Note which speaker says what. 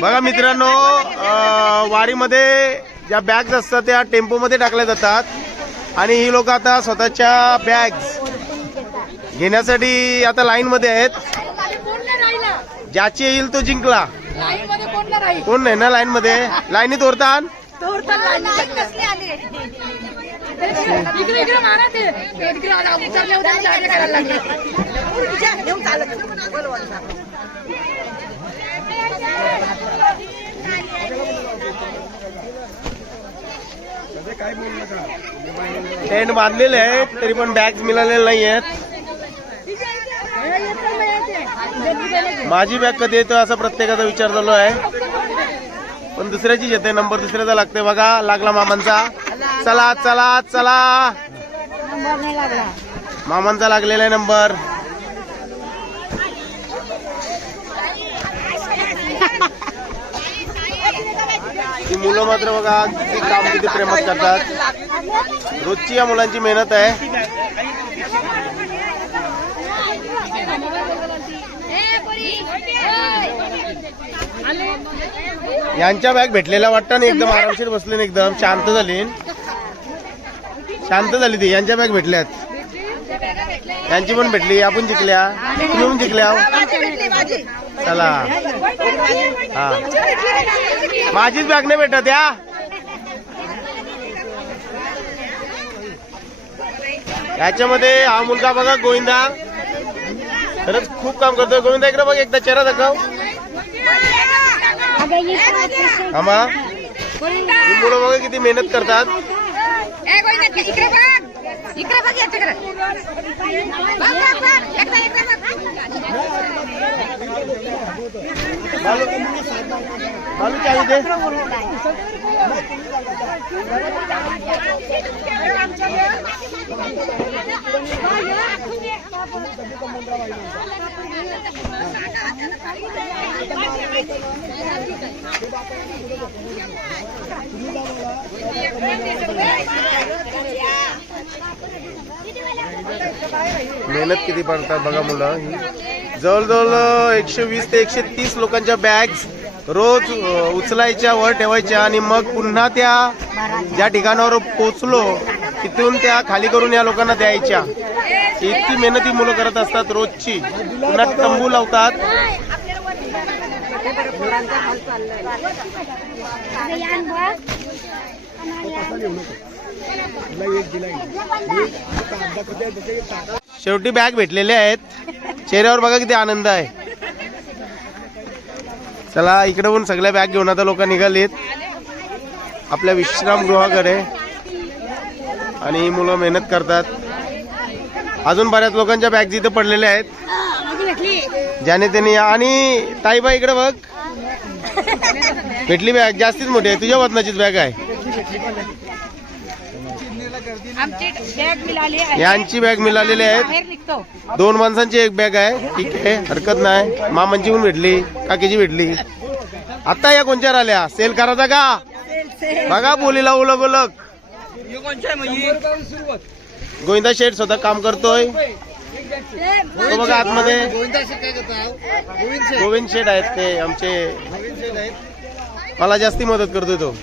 Speaker 1: बघा मित्रांनो वारीमध्ये ज्या बॅग्स असतात त्या टेम्पोमध्ये टाकल्या जातात. आणि ही लोक आता स्वतःच्या बॅग्स घेण्यासाठी आता लाईनमध्ये आहेत. ज्याची येईल तो जिंकला.
Speaker 2: कोण नाही
Speaker 1: ना लाईनमध्ये? लाईनीत ओरतात टेंट बांधलेले आहेत तरी पण बॅग्स मिळालेले नाही आहेत माझी बॅग कधी येतो असा प्रत्येकाचा विचार चालू आहे. पण दुसऱ्याचीच येते नंबर दुसऱ्याचा लागते बघा लागला मामांचा. चला चला चला.
Speaker 2: नंबर नाही लागला.
Speaker 1: मामांचा लागलेला आहे नंबर मुलं मात्र बघा किती काम किती प्रेमात करतात. रोजची या मुलांची मेहनत आहे. यांच्या बॅग भेटलेल्या वाटतं ना एकदम आरामशीर बसले ना एकदम शांत झाली. शांत झाली ती यांच्या बॅग भेटल्यात. यांची पण भेटली आपण जिंकल्या. तुम्ही पण जिंकल्या. चला. हा. माझीच बॅग नाही भेटत या. याच्यामध्ये हा मुलगा बघा गोविंदा. खरंच खूप काम करतोय. गोविंदा इकडे बघ एकदा चेहरा दाखव. आम्हा ही मुलं बघा किती मेहनत करतात.
Speaker 2: इकडे बघ याच्याकडे
Speaker 1: बालू चावी दे. मेहनत किती पडतात बघा मुलं. ही जवळजवळ एकशे वीस ते एकशे तीस लोकांच्या बॅग्स रोज उचलायच्या वर ठेवायच्या आणि मग पुन्हा त्या ज्या ठिकाणावर पोचलो तिथून त्या खाली करून या लोकांना द्यायच्या. इतकी मेहनत ही मुलं करत असतात रोजची. पुन्हा तंबू लावतात. शेवटी बॅग भेटलेले आहेत. चेहऱ्यावर बघा किती आनंद आहे. चला इकडे पण सगळ्या बॅग घेऊन आता लोक निघालीत. आपल्या विश्रामगृहाकडे आणि मुलं मेहनत करतात. अजून बऱ्याच लोकांच्या बॅग जिथे पडलेल्या आहेत. ज्याने त्याने आणि ताईबाई इकडे बघ. भेटली बॅग. जास्तीच मोठी आहे. तुझ्या वजनाचीच बॅग आहे.
Speaker 2: आमची बॅग मिळाली आहे.
Speaker 1: यांची बॅग मिळालेली
Speaker 2: बाहेर निघतो.
Speaker 1: दोन माणसांची एक बॅग आहे. ठीक आहे. हरकत नाही. मामांची पण भेटली. काकीची भेटली. आता या कोणच्या आल्या सेल करायचा का बघा बोलीला ओलग ओलग गोविंदा शेठ स्वतः काम करतोय. तो बघा आतमध्ये. गोविंद शेठ आहेत ते आमचे. मला जास्ती मदत करतोय तो.